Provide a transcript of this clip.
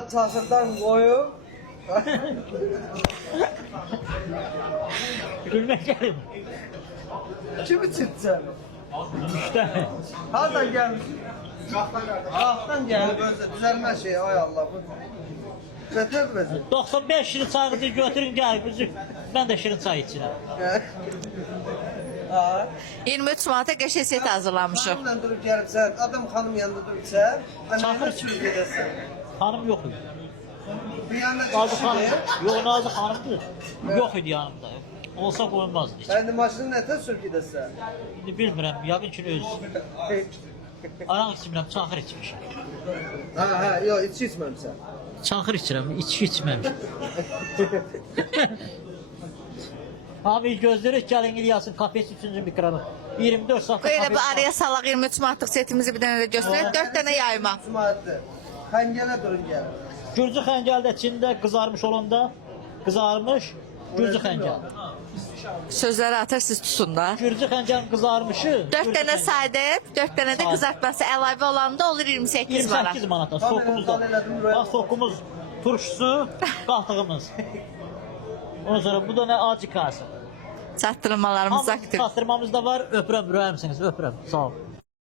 Çaxırdan qoyub. Gülmək gəlim. Kimi çıxsan? İşte. Hardan gəlmiş? Qalxdan gəlib özü. Düzəlmə şey, ay Allah bu. Götür bizi. 95 şirin çayınızı götürün gəl bizi. Ben de şirin çay içirəm. Ha. 23 manata qəşəng set hazırlamışıq. Xanımla durub gəlibsən, adam xanım yanında durubsən, Çaxır sürü gedəsən. Hanım yok idi. Bu yanında Nazlı çıxır. hanım. Yok Nazlı hanımdı. Yok idi yanımda. Olsa koyulmazdı hiç. Sən də maşını nətə sür gedəsən? İndi bilmirəm, yəqin ki öz. Araq içmirəm, çaxır içmişəm. Ha, yox, içki içməmsən. Çaxır içirəm, içki içməmişəm. Abi gözləyirik gəlin gidiyorsun kafes 3-cü mikronu. 24 saat Böyle kafes bir araya salaq 23 manatlıq setimizi bir dənə də göstərək. 4 dənə yayma. Cümaatdır. Xəngələ durun gəlin. Gürcü xəncəldə içində qızarmış olanda qızarmış Gürcü xəncəl. Sözləri atır siz tutun da. Gürcü xəncəlin qızarmışı 4 dənə sadə, 4 dənə də qızartması əlavə olanda olur 28 manat. 28 manata sokumuzda. Bax sokumuz, turşusu, qaltığımız. Ondan sonra bu da nə acı kası. Çatdırmalarımız Hamımız aktiv. çatdırmamız da var. Öpürəm, ürəyimsiniz, öpürəm. Sağ ol.